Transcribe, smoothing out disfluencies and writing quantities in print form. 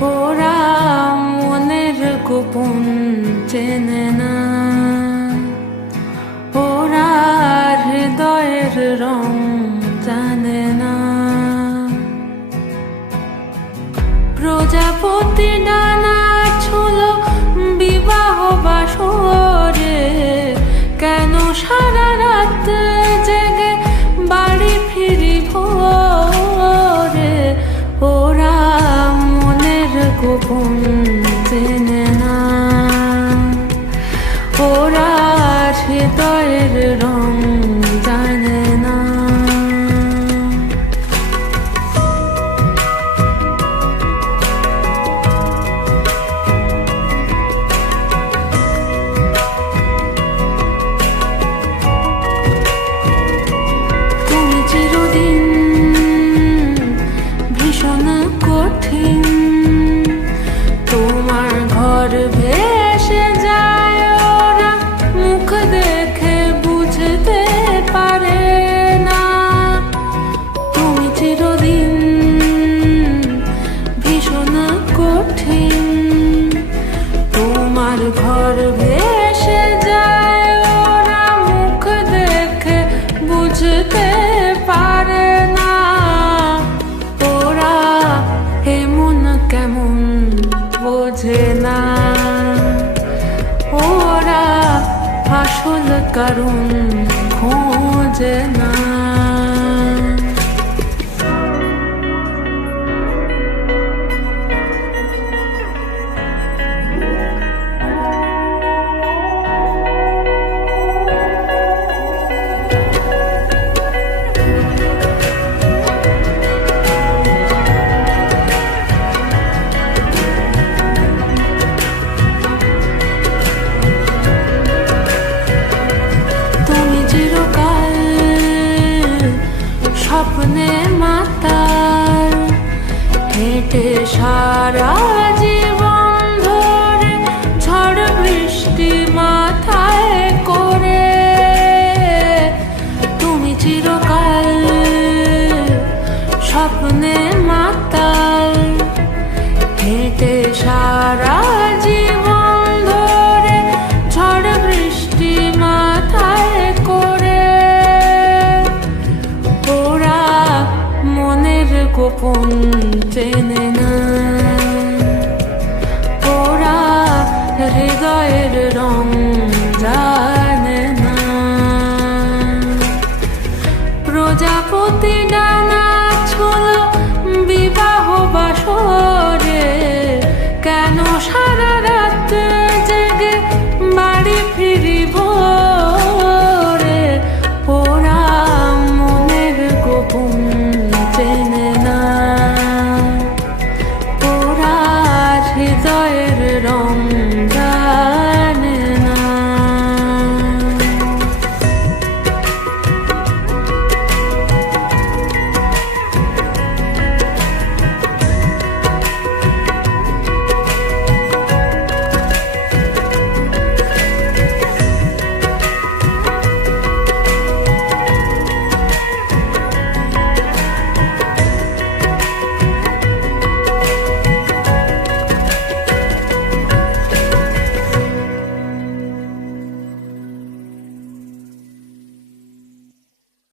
ওরা মনের গোপন চেনে না, ওরা হৃদয়ের রং জানে না। প্রজাপতি ডানা ছুল বিবাহ বাসরে, কেন সারা রাত জেগে বাড়ি ফিরি ভোরে। ওরা মনের গোপন চেনে না, ওরা হৃদয়ের রং জানে না। তুমি চিরদিন ভীষণ কঠিন, তোমার ঘর ভেসে যায়, ওরা মুখ দেখে বুঝতে পারে না। তুমি চিরদিন ভীষণ কঠিন, তোমার ঘর ভেসে যায়, ওরা মুখ দেখে বুঝতে পারে না। ওরা এমন কেমন বোঝে না, ওরা আসল কারণ খোঁজে না। স্বপ্নে মাতাল হেঁটে সারা